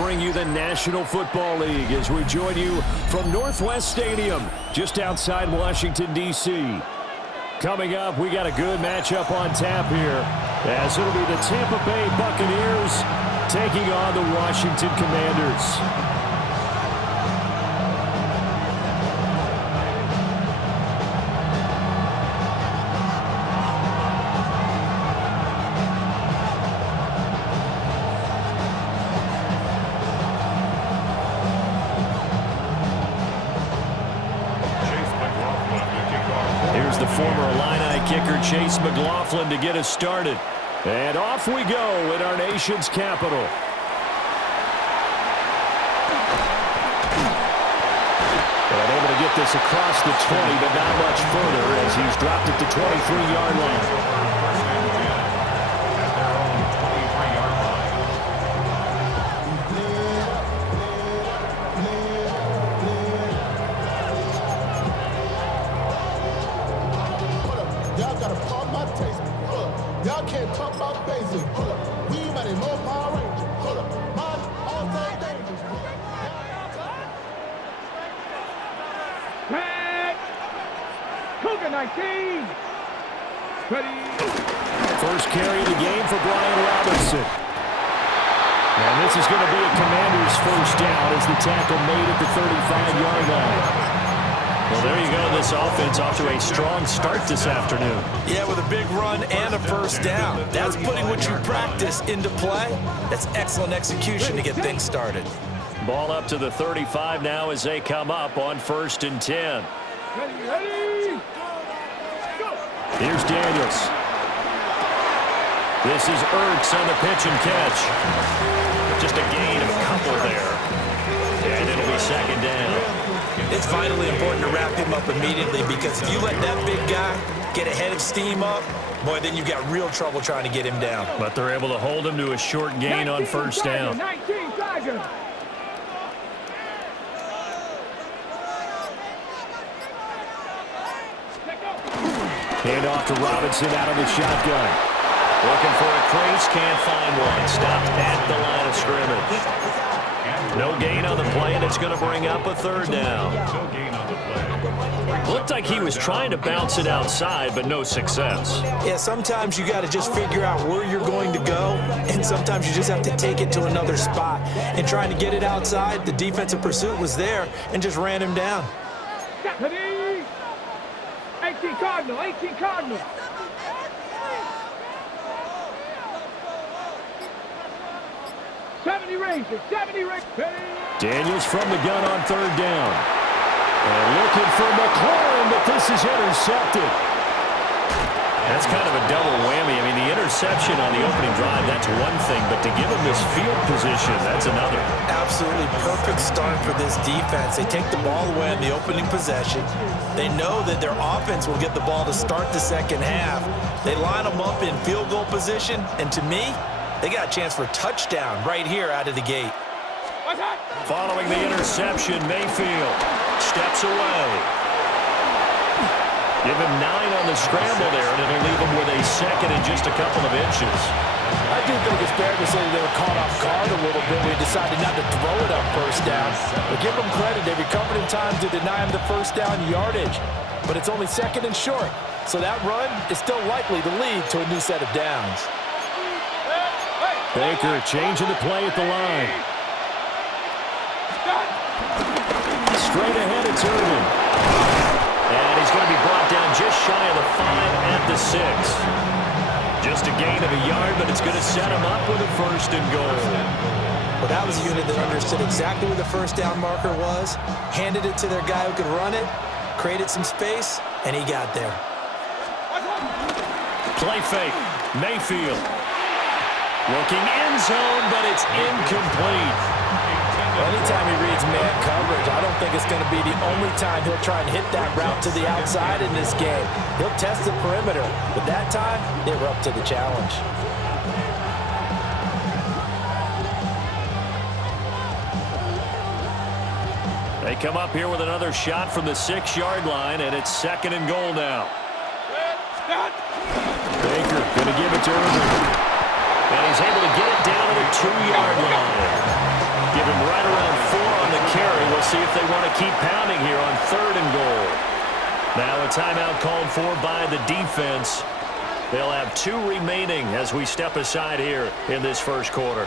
bring you the National Football League as we join you from Northwest Stadium, just outside Washington, D.C. Coming up, we got a good matchup on tap here, as it'll be the Tampa Bay Buccaneers taking on the Washington Commanders. The former Illini kicker Chase McLaughlin to get us started. And off we go in our nation's capital. And able to get this across the 20, but not much further as he's dropped it to 23-yard line. Y'all can't talk about basic. Hold up. We might as well Power Ranger. Hold up. Mine all day dangerous. Tag. Cougar 19. Ready. First carry of the game for Brian Robinson. And this is going to be a Commander's first down as the tackle made at the 35-yard line. Well, there you go. This offense off to a strong start this afternoon. Yeah, with a big run and a first down. That's putting what you practice into play. That's excellent execution to get things started. Ball up to the 35 now as they come up on 1st and 10. Ready. Go. Here's Daniels. This is Ertz on the pitch and catch. Just a gain of a couple there. And it'll be 2nd down. It's vitally important to wrap him up immediately because if you let that big guy get a head of steam up, boy, then you've got real trouble trying to get him down. But they're able to hold him to a short gain on 1st down. 19 Tiger. Hand off to Robinson out of the shotgun. Looking for a crease, can't find one. Stopped at the line of scrimmage. No gain on the play, and it's going to bring up a 3rd down. Looked like he was trying to bounce it outside, but no success. Yeah, sometimes you got to just figure out where you're going to go, and sometimes you just have to take it to another spot. And trying to get it outside, the defensive pursuit was there and just ran him down. 18 Cardinal, 18 Cardinal. Rangers, 70 Rangers. Daniels from the gun on 3rd down. And looking for McLaurin, but this is intercepted. That's kind of a double whammy. I mean, the interception on the opening drive, that's one thing, but to give him this field position, that's another. Absolutely perfect start for this defense. They take the ball away in the opening possession. They know that their offense will get the ball to start the second half. They line them up in field goal position, and to me, they got a chance for a touchdown right here out of the gate. Following the interception, Mayfield steps away. Give him 9 on the scramble there, and it'll leave him with a 2nd and just a couple of inches. I do think it's fair to say they were caught off guard a little bit. They decided not to throw it up 1st down. But give them credit. They recovered in time to deny him the 1st down yardage. But it's only 2nd and short. So that run is still likely to lead to a new set of downs. Baker changing the play at the line. Straight ahead, it's Irvin. And he's going to be brought down just shy of the 5 at the 6. Just a gain of a yard, but it's going to set him up with a 1st and goal. Well, that was a unit that understood exactly where the 1st down marker was, handed it to their guy who could run it, created some space, and he got there. Play fake. Mayfield. Looking end zone, but it's incomplete. Anytime he reads man coverage, I don't think it's going to be the only time he'll try and hit that route to the outside in this game. He'll test the perimeter, but that time, they were up to the challenge. They come up here with another shot from the 6-yard line, and it's 2nd and goal now. Baker going to give it to Irvin. And he's able to get it down to the 2-yard line. Give him right around 4 on the carry. We'll see if they want to keep pounding here on 3rd and goal. Now a timeout called for by the defense. They'll have 2 remaining as we step aside here in this first quarter.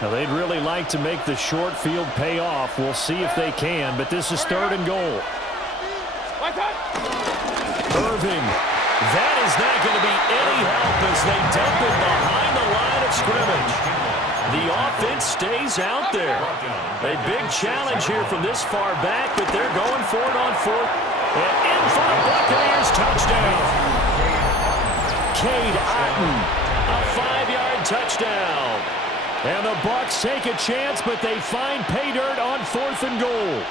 Now they'd really like to make the short field pay off. We'll see if they can, but this is 3rd and goal. Irving. That is not going to be any help as they dump it behind the line of scrimmage. The offense stays out there. A big challenge here from this far back, but they're going for it on 4th. And in for the Buccaneers touchdown. Cade Otton, a 5-yard touchdown. And the Bucs take a chance, but they find pay dirt on 4th and goal.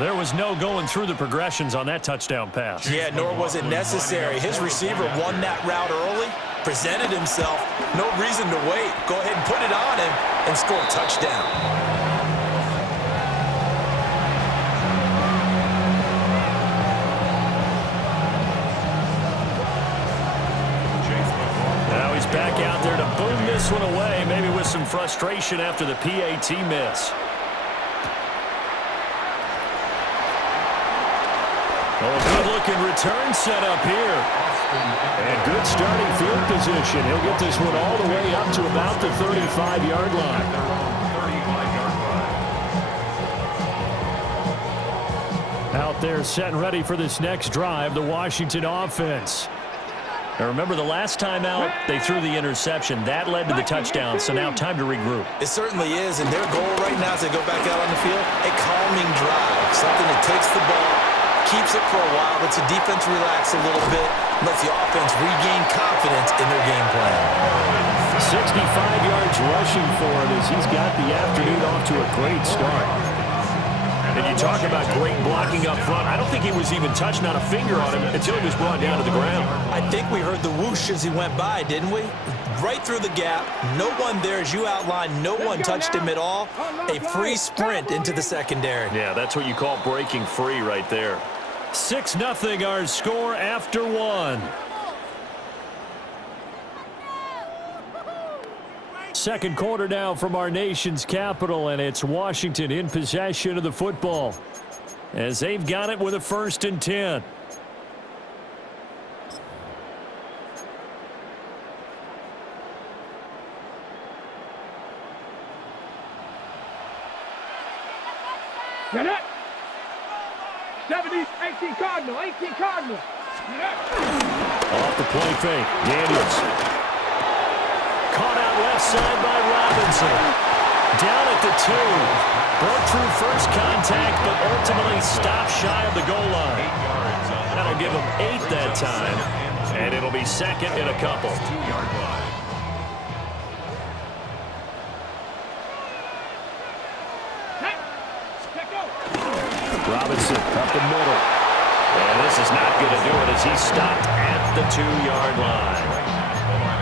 There was no going through the progressions on that touchdown pass. Yeah, nor was it necessary. His receiver won that route early, presented himself. No reason to wait. Go ahead and put it on him and score a touchdown. Now he's back out there to boom this one away, maybe with some frustration after the PAT miss. Oh, a good-looking return set up here. And good starting field position. He'll get this one all the way up to about the 35-yard line. Out there set and ready for this next drive, the Washington offense. Now remember, the last time out, they threw the interception. That led to the touchdown, so now time to regroup. It certainly is, and their goal right now as they go back out on the field, a calming drive, something that takes the ball, keeps it for a while, lets the defense relax a little bit, lets the offense regain confidence in their game plan. 65 yards rushing for him as he's got the afternoon off to a great start. And you talk about great blocking up front. I don't think he was even touched, not a finger on him, until he was brought down to the ground. I think we heard the whoosh as he went by, didn't we? Right through the gap. No one there, as you outlined. No one touched him at all. A free sprint into the secondary. Yeah, that's what you call breaking free right there. 6-0 our score after 1. Second quarter now from our nation's capital, and it's Washington in possession of the football as they've got it with a 1st and 10. Get it. 70, 18 Cardinal, 18 Cardinal. Off the play fake, Daniels. Caught out left side by Robinson. Down at the 2. Broke through first contact, but ultimately stopped shy of the goal line. That'll give him 8 that time, and it'll be 2nd and a couple. Robinson up the middle. And this is not going to do it as he stopped at the 2-yard line.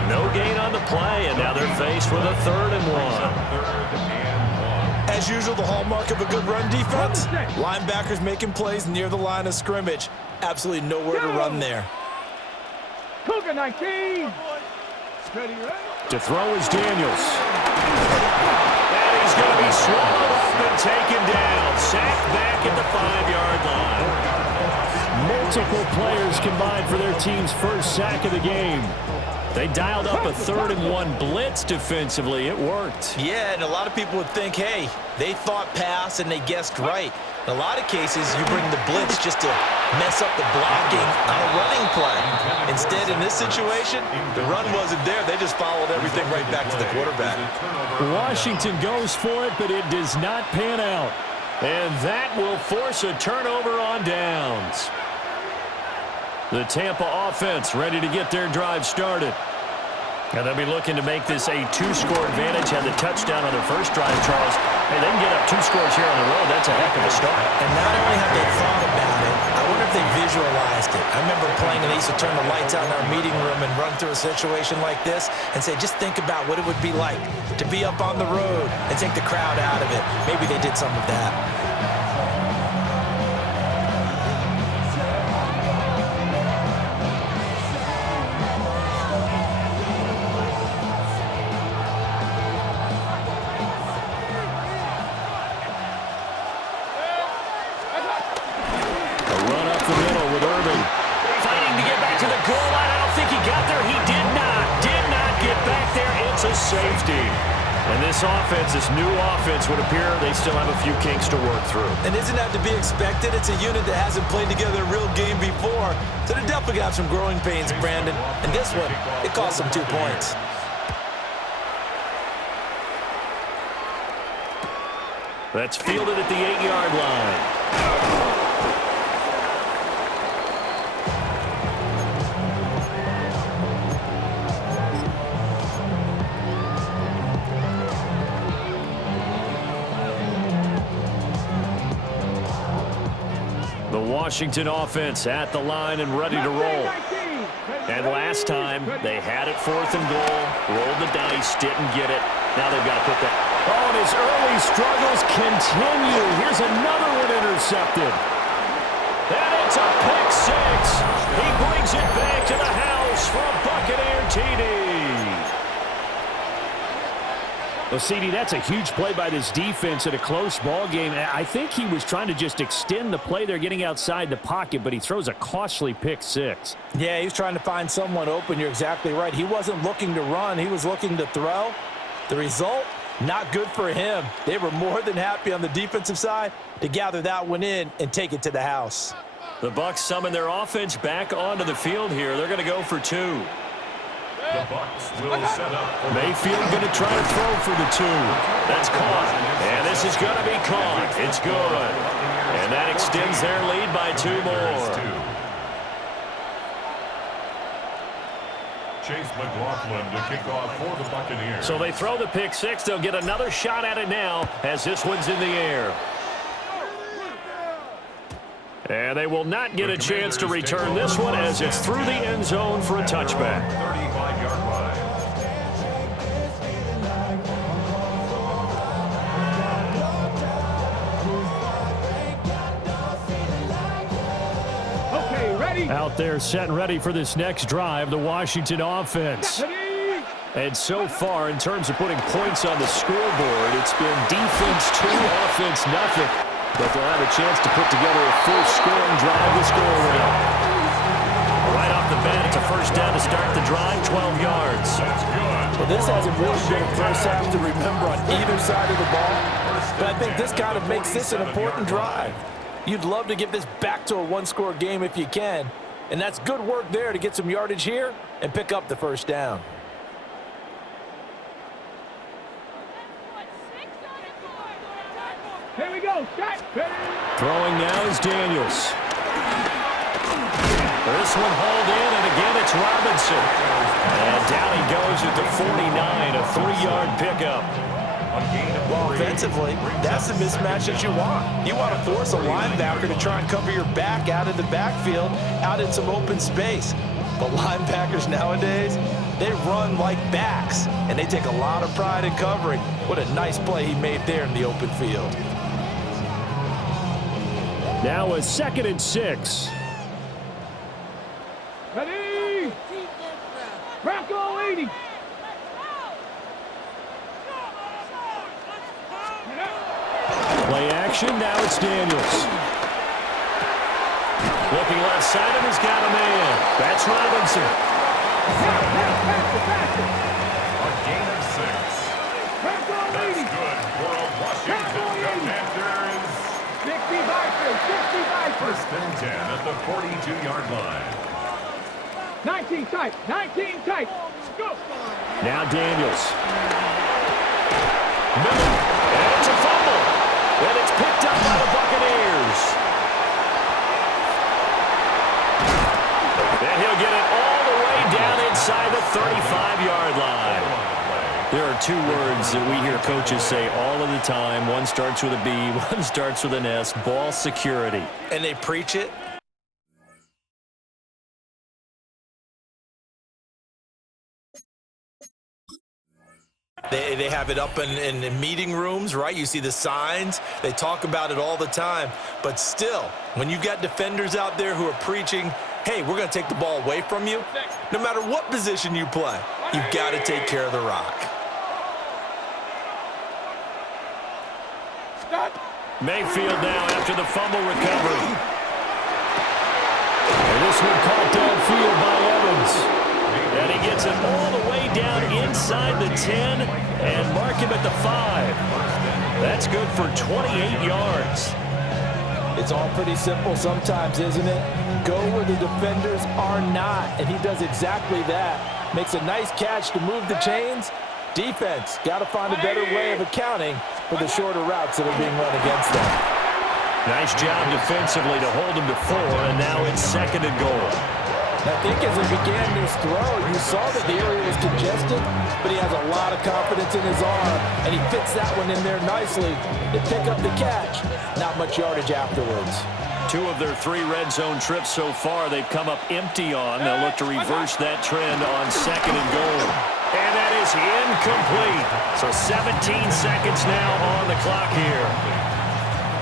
No gain on the play, and now they're faced with a 3rd and 1. As usual, the hallmark of a good run defense, linebackers making plays near the line of scrimmage. Absolutely nowhere to run there. Cougar 19. Ready, ready. To throw is Daniels. And he's going to be swallowed up and taken down. Sacked back at the 5-yard line. Multiple players combined for their team's first sack of the game. They dialed up a 3rd and 1 blitz defensively. It worked. Yeah, and a lot of people would think, hey, they thought pass and they guessed right. In a lot of cases, you bring the blitz just to mess up the blocking on a running play. Instead, in this situation, the run wasn't there. They just followed everything right back to the quarterback. Washington goes for it, but it does not pan out. And that will force a turnover on downs. The Tampa offense ready to get their drive started. And they'll be looking to make this a 2-score advantage. Had the touchdown on their first drive, Charles. Hey, they can get up 2 scores here on the road. That's a heck of a start. And not only have they thought about it, I wonder if they visualized it. I remember playing, and they used to turn the lights out in our meeting room and run through a situation like this and say, just think about what it would be like to be up on the road and take the crowd out of it. Maybe they did some of that. safety. And this offense, this new offense, would appear they still have a few kinks to work through. And isn't that to be expected? It's a unit that hasn't played together a real game before. So they're definitely going to have some growing pains, Brandon. And this one, it cost them 2 points. That's fielded at the 8-yard line. The Washington offense at the line and ready to roll. And last time, they had it 4th and goal, rolled the dice, didn't get it. Now they've got to put that. Oh, and his early struggles continue. Here's another one intercepted. And it's a pick 6. He brings it back to the house for a Buccaneer TD. Well, CD, that's a huge play by this defense in a close ball game. I think he was trying to just extend the play. They're getting outside the pocket, but he throws a costly pick 6. Yeah, he's trying to find someone open. You're exactly right. He wasn't looking to run. He was looking to throw. The result, not good for him. They were more than happy on the defensive side to gather that one in and take it to the house. The Bucs summon their offense back onto the field here. They're going to go for 2. The Bucs will set up. Mayfield going to try to throw for the 2. That's caught. And this is going to be caught. It's good. And that extends their lead by 2 more. Chase McLaughlin to kick off for the Buccaneers. So they throw the pick 6. They'll get another shot at it now as this one's in the air. And they will not get a chance to return this one as it's through the end zone for a touchback. 35-yard line. Okay, ready? Out there set and ready for this next drive, the Washington offense. Ready? And so far, in terms of putting points on the scoreboard, it's been defense 2, offense nothing. But they'll have a chance to put together a full scoring drive this go-around. Right off the bat, it's a first down to start the drive, 12 yards. That's good. Well, this hasn't really been a first half to remember on either side of the ball. But I think this kind of makes this an important drive. You'd love to get this back to a one-score game if you can. And that's good work there to get some yardage here and pick up the first down. Here we go. Set. Ready? Throwing now is Daniels. This one hauled in, and again it's Robinson. And down he goes at the 49, a 3-yard pickup. Well, offensively, that's the mismatch that you want. You want to force a linebacker to try and cover your back out of the backfield, out in some open space. But linebackers nowadays, they run like backs, and they take a lot of pride in covering. What a nice play he made there in the open field. Now a 2nd and 6. Ready? Bronco 80. Play action, now it's Daniels. Looking left side, and he's got a man. That's Robinson. A gain of 6. That's good for a Washington Commanders. 65. First and 10 at the 42-yard line. 19 tight. 19 tight. Go. Now Daniels. Miller. And it's a fumble. And it's picked up by the Buccaneers. And he'll get it all the way down inside the 35-yard line. There are 2 words that we hear coaches say all of the time. One starts with a B, one starts with an S, ball security. And they preach it. They have it up in meeting rooms, right? You see the signs. They talk about it all the time. But still, when you've got defenders out there who are preaching, hey, we're going to take the ball away from you, no matter what position you play, you've got to take care of the rock. Mayfield now after the fumble recovery. And this one caught downfield by Evans. And he gets it all the way down inside the 10 and mark him at the 5. That's good for 28 yards. It's all pretty simple sometimes, isn't it? Go where the defenders are not, and he does exactly that. Makes a nice catch to move the chains. Defense, got to find a better way of accounting for the shorter routes that are being run against them. Nice job defensively to hold him to 4, and now it's 2nd and goal. I think as he began this throw, you saw that the area was congested, but he has a lot of confidence in his arm, and he fits that one in there nicely to pick up the catch. Not much yardage afterwards. 2 of their 3 red zone trips so far they've come up empty on. They'll look to reverse that trend on 2nd and goal. And that is incomplete. So 17 seconds now on the clock here.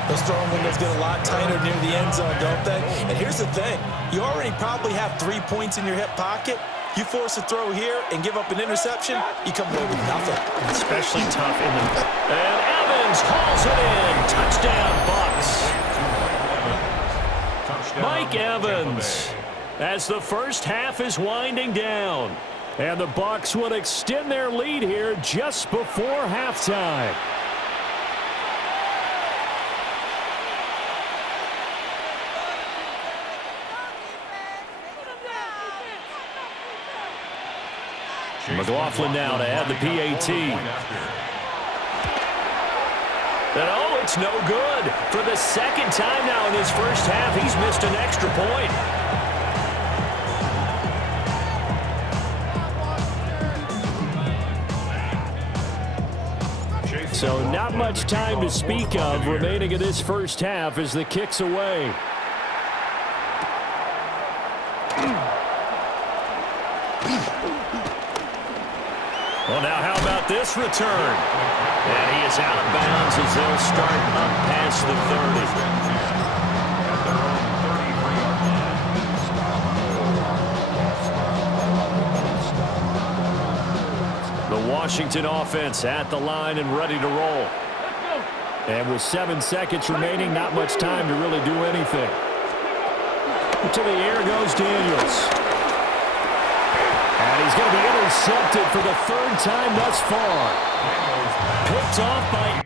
Those throwing windows get a lot tighter near the end zone, don't they? And here's the thing. You already probably have 3 points in your hip pocket. You force a throw here and give up an interception, you come away with nothing. Especially tough in the... And Evans hauls it in. Touchdown, Bucs. Mike Evans, as the first half is winding down. And the Bucs will extend their lead here just before halftime. McLaughlin now to add the PAT. And oh, it's no good. For the 2nd time now in his first half, he's missed an extra point. So not much time to speak of remaining in this first half as the kick's away. Well, now how about this return? And he is out of bounds as they'll start up past the 30. The Washington offense at the line and ready to roll. And with 7 seconds remaining, not much time to really do anything. To the air goes Daniels. And he's going to be intercepted for the 3rd time thus far. Picked off by